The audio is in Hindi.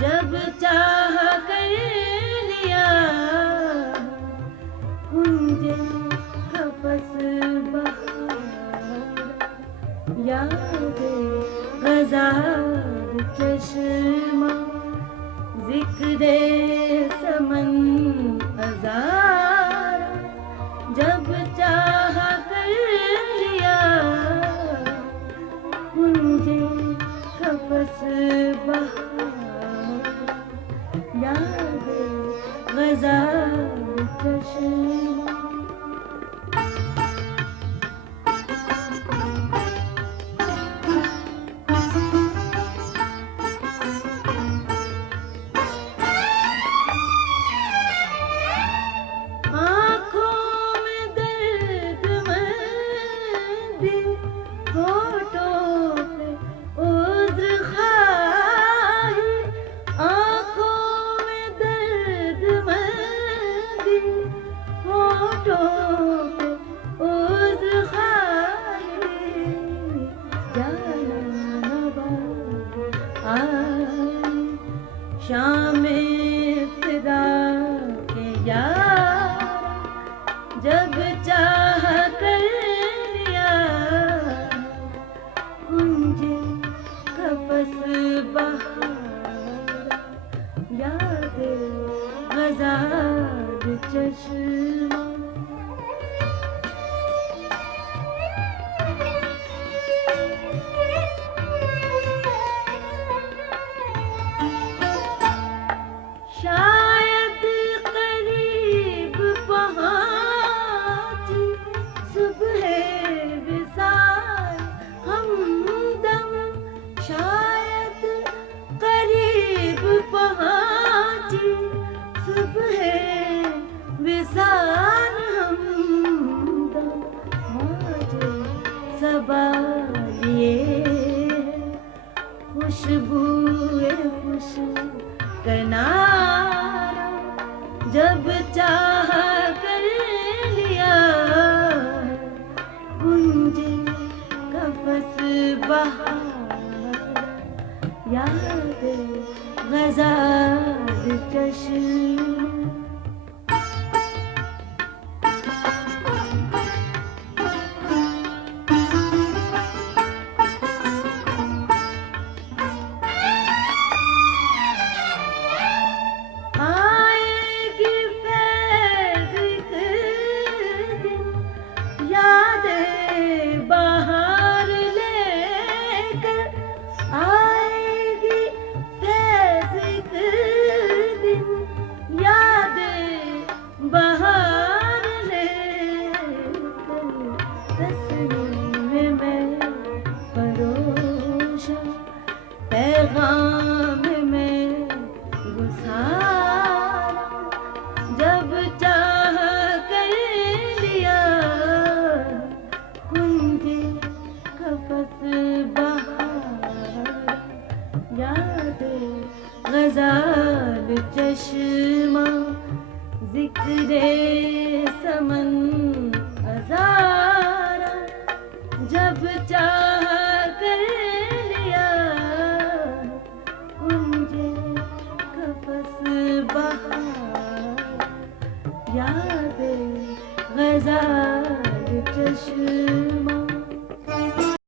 जब चाह कर लिया कुंजे कपस बहार, याद गजार चश्मा जिक्रे समन अज़ार, जब चाह कर लिया कुंजे कपस बहार, याद गजार चश्मा। शाम फिदा के यार, जब चाह कर लिया कुंजे कपस बहार, याद गजार चश्मा। शायद करीब पहुंची सुबह विसाल हमदम, शायद करीब पहुंची सुबह विसाल हमदम, मुझे सबा लिए खुशबूए खुश किनारा, जब चाह कर लिया कुंजे कपस बहार, याद गजार चश्मा। पैगाम में गुसारा, जब चाह कर लिया कुंजे कपस बहार, याद गजार चश्मा जिक्रे समन